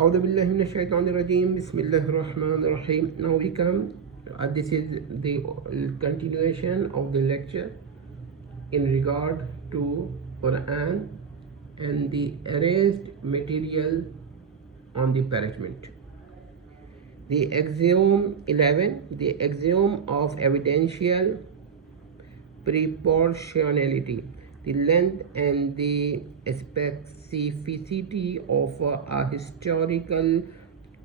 أعوذ بالله من الشيطان الرجيم بسم الله الرحمن الرحيم. Now we come, this is the continuation of the lecture in regard to Quran and the erased material on the parchment. The Axiom 11, the axiom of evidential proportionality. The length and the specificity of a historical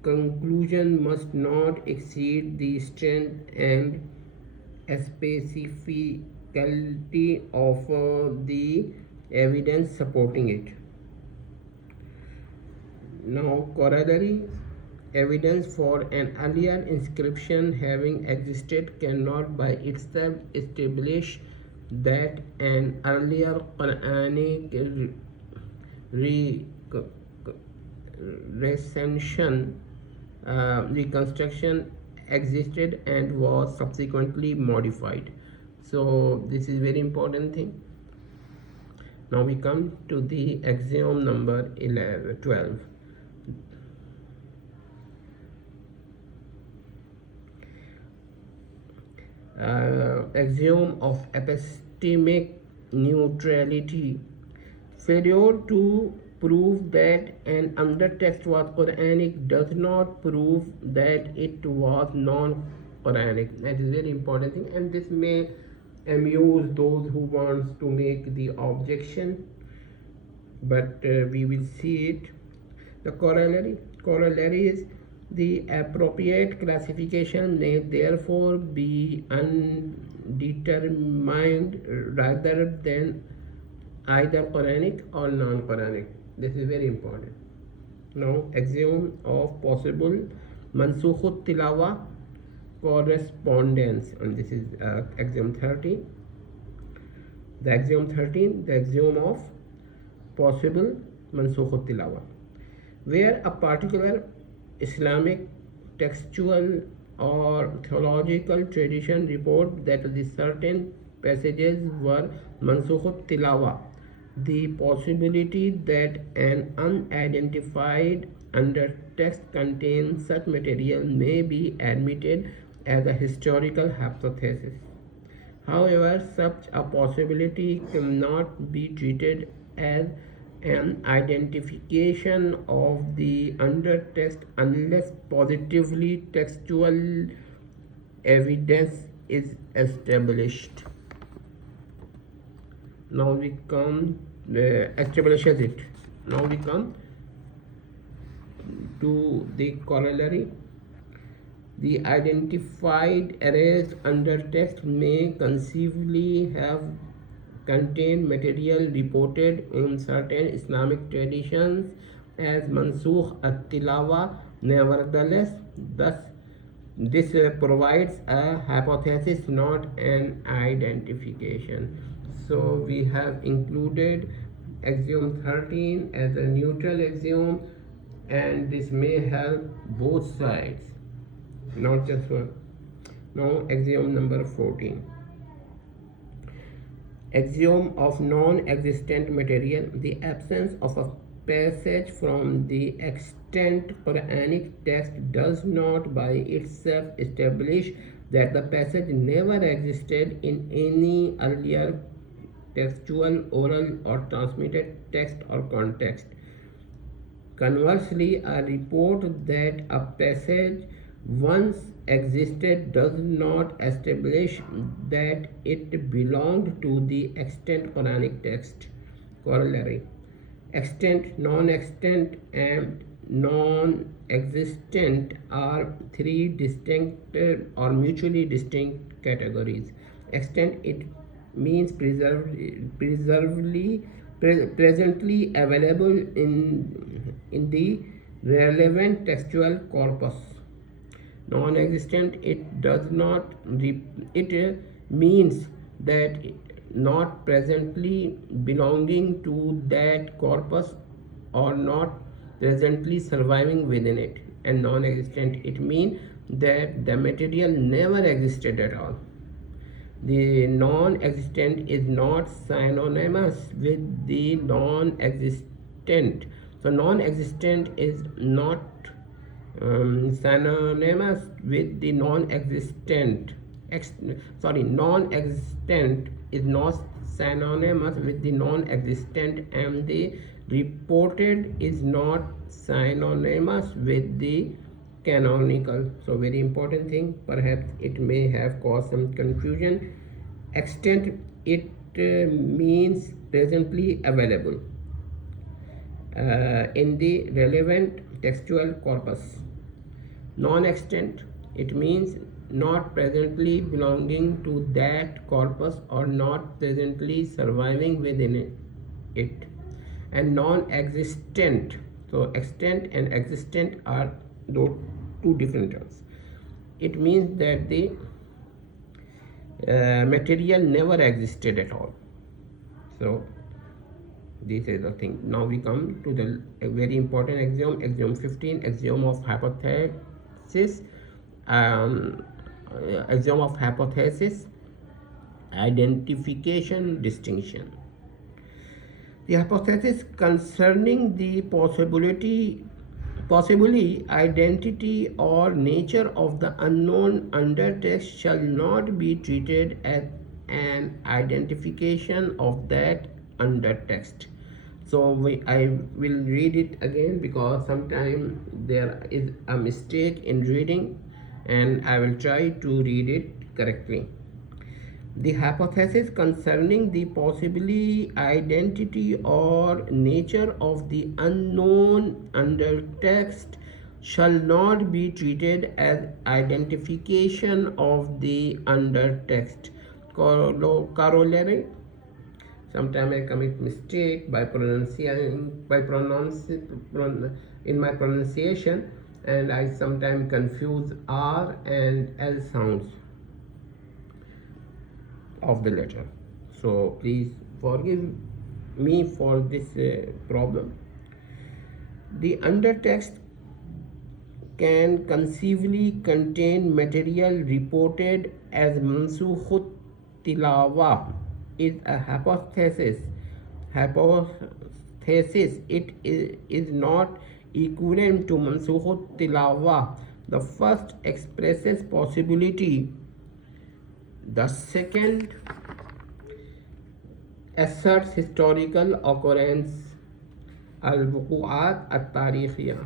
conclusion must not exceed the strength and specificity of the evidence supporting it. Now, corollary. Evidence for an earlier inscription having existed cannot by itself establish that an earlier Qur'anic reconstruction existed and was subsequently modified. So this is very important thing. Now we come to the axiom number 12. Axiom of epistemic neutrality. Failure to prove that an undertext was Quranic does not prove that it was non-Quranic. That is very important thing, and this may amuse those who wants to make the objection, but we will see it. The corollary is the appropriate classification may therefore be undetermined rather than either Quranic or non-Quranic. This is very important. Now, axiom of possible Mansūkh al-Tilāwah correspondence, and this is axiom 13. The axiom 13, the axiom of possible Mansūkh al-Tilāwah, where a particular Islamic textual or theological tradition report that the certain passages were Mansūkh al-Tilāwah, the possibility that an unidentified undertext contains such material may be admitted as a historical hypothesis. However, such a possibility cannot be treated as an identification of the undertext unless positively textual evidence is established. Now we come establishes it. Now we come to the corollary. The identified erased undertext may conceivably have contain material reported in certain Islamic traditions as Mansūkh al-Tilāwah. Nevertheless, this provides a hypothesis, not an identification. So we have included axiom 13 as a neutral axiom, and this may help both sides, not just one. Now axiom number 14. Axiom of non-existent material. The absence of a passage from the extant Quranic text does not by itself establish that the passage never existed in any earlier textual, oral or transmitted text or context. Conversely, a report that a passage once existed does not establish that it belonged to the extant Quranic text. Corollary. Extant, non-extant and non-existent are three distinct or mutually distinct categories. Extant, it means presently available in the relevant textual corpus. Non-existent, it does not it means that not presently belonging to that corpus or not presently surviving within it. And non-existent, it means that the material never existed at all. The non-existent is not synonymous with the non-existent. So non-existent is not synonymous with the non-existent. Non-existent is not synonymous with the non-existent, and the reported is not synonymous with the canonical. So very important thing, perhaps it may have caused some confusion. Extant, it means presently available in the relevant textual corpus. Non-extant, it means not presently belonging to that corpus or not presently surviving within it. And non-existent, so extant and existent are those two different terms. It means that the material never existed at all. So this is the thing. Now we come to the very important axiom, axiom 15, axiom of hypothesis. Axiom of hypothesis, identification, distinction. The hypothesis concerning the possibly identity or nature of the unknown undertext shall not be treated as an identification of that undertext. So I will read it again, because sometimes there is a mistake in reading, and I will try to read it correctly. The hypothesis concerning the possibly identity or nature of the unknown undertext shall not be treated as identification of the undertext. Corollary. Sometimes I commit mistake by in my pronunciation, and I sometimes confuse R and L sounds of the letter. So please forgive me for this problem. The undertext can conceivably contain material reported as Mansūkh al-Tilāwah is a hypothesis. It is not equivalent to Mansūkh al-Tilāwah. The first expresses possibility. The second asserts historical occurrence, al-wuqu'āt at-tarīkhiyya.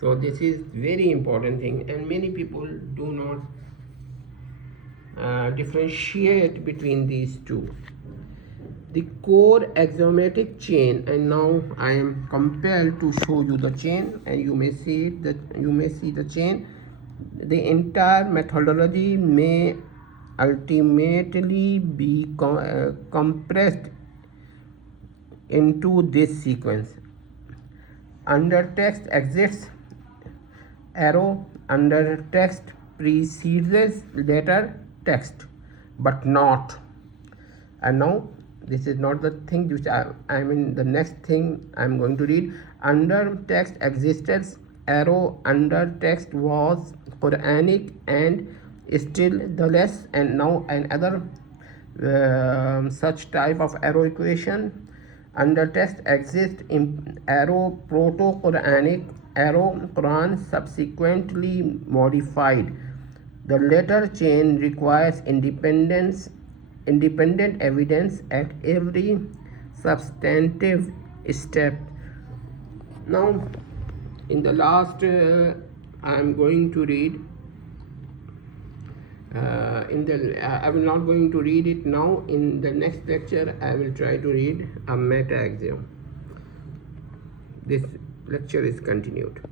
So this is very important thing, and many people do not differentiate between these two. The core axiomatic chain, and now I am compelled to show you the chain, and you may see the chain. The entire methodology may ultimately be compressed into this sequence. Undertext exists, arrow, undertext precedes letter text, but not. And now this is not the thing which I mean the next thing I am going to read. Undertext existed, arrow, undertext was Quranic and still the less. And now another such type of arrow equation. Undertext exists in arrow proto-Quranic, arrow Quran subsequently modified. The letter chain requires independent evidence at every substantive step. Now in the last I am going to read I will not going to read it now. In the next lecture I will try to read a meta axiom. This lecture is continued.